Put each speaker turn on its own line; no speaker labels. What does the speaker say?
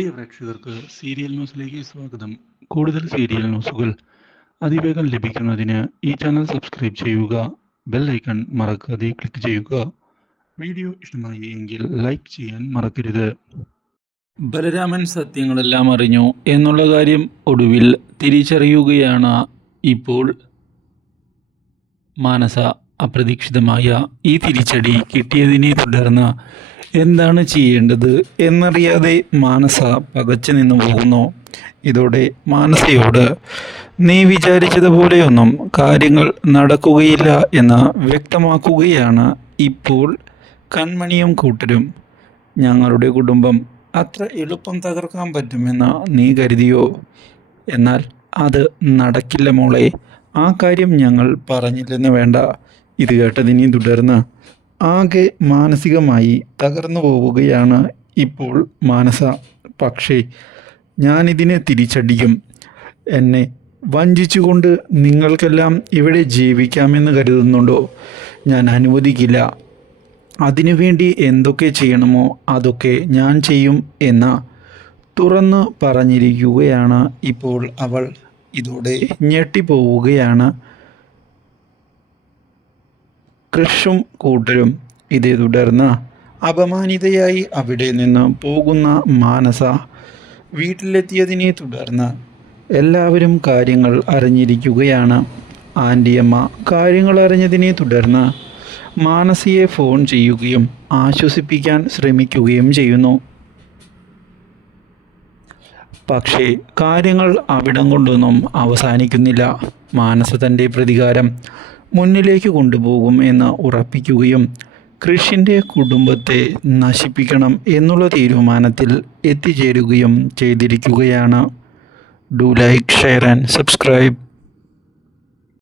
പ്രിയ പ്രേക്ഷകർക്ക് സീരിയൽ ന്യൂസിലേക്ക് സ്വാഗതം. കൂടുതൽ സീരിയൽ ന്യൂസുകൾ അതിവേഗം ലഭിക്കുന്നതിന് ഈ ചാനൽ സബ്സ്ക്രൈബ് ചെയ്യുക ബെൽ ഐക്കൺ മറക്കാതെ ക്ലിക്ക് ചെയ്യുക. വീഡിയോ ഇഷ്ടമായി എങ്കിൽ ലൈക്ക് ചെയ്യാൻ മറക്കരുത്. ബലരാമൻ സത്യങ്ങളെല്ലാം അറിഞ്ഞു എന്നുള്ള കാര്യം ഒടുവിൽ തിരിച്ചറിയുകയാണ് ഇപ്പോൾ മാനസ അപ്രതീക്ഷിതമായ ഈ തിരിച്ചടി കിട്ടിയതിനെ തുടർന്ന് എന്താണ് ചെയ്യേണ്ടത് എന്നറിയാതെ മാനസ പകച്ചു നിന്നു പോകുന്നു. ഇതോടെ മാനസയോട് നീ വിചാരിച്ചതുപോലെയൊന്നും കാര്യങ്ങൾ നടക്കുകയില്ല എന്ന് വ്യക്തമാക്കുകയാണ് ഇപ്പോൾ കൺമണിയും കൂട്ടരും. ഞങ്ങളുടെ കുടുംബം അത്ര എളുപ്പം തകർക്കാൻ പറ്റുമെന്ന് നീ കരുതിയോ? എന്നാൽ അത് നടക്കില്ല മോളെ. ആ കാര്യം ഞങ്ങൾ പറഞ്ഞില്ലെന്ന് വേണ്ട. ഇത് കേട്ടതിനി തുടർന്ന് ആകെ മാനസികമായി തകർന്നു പോവുകയാണ് ഇപ്പോൾ മാനസ. പക്ഷേ ഞാനിതിനെ തിരിച്ചടിക്കും എന്നെ വഞ്ചിച്ചുകൊണ്ട് നിങ്ങൾക്കെല്ലാം ഇവിടെ ജീവിക്കാമെന്ന് കരുതുന്നുണ്ടോ? ഞാൻ അനുവദിക്കില്ല. അതിനുവേണ്ടി എന്തൊക്കെ ചെയ്യണമോ അതൊക്കെ ഞാൻ ചെയ്യും എന്ന തുറന്ന് പറഞ്ഞിരിക്കുകയാണ് ഇപ്പോൾ അവൾ. ഇതോടെ ഞെട്ടിപ്പോവുകയാണ്. കൃഷും കൂട്ടരും ഇതേ തുടർന്ന് അപമാനിതയായി അവിടെ നിന്ന് പോകുന്ന മാനസ വീട്ടിലെത്തിയതിനെ തുടർന്ന് എല്ലാവരും കാര്യങ്ങൾ അറിഞ്ഞിരിക്കുകയാണ്. ആന്റിയമ്മ കാര്യങ്ങൾ അറിഞ്ഞതിനെ തുടർന്ന് മാനസിയെ ഫോൺ ചെയ്യുകയും ആശ്വസിപ്പിക്കാൻ ശ്രമിക്കുകയും ചെയ്യുന്നു. പക്ഷേ കാര്യങ്ങൾ അവിടം കൊണ്ടൊന്നും അവസാനിക്കുന്നില്ല. മാനസ തന്റെ പ്രതികാരം മുന്നിലേക്ക് കൊണ്ടുപോകും എന്ന് ഉറപ്പിക്കുകയും കൃഷിന്റെ കുടുംബത്തെ നശിപ്പിക്കണം എന്നുള്ള തീരുമാനത്തിൽ എത്തിച്ചേരുകയും ചെയ്തിരിക്കുകയാണ്. Do like share and subscribe.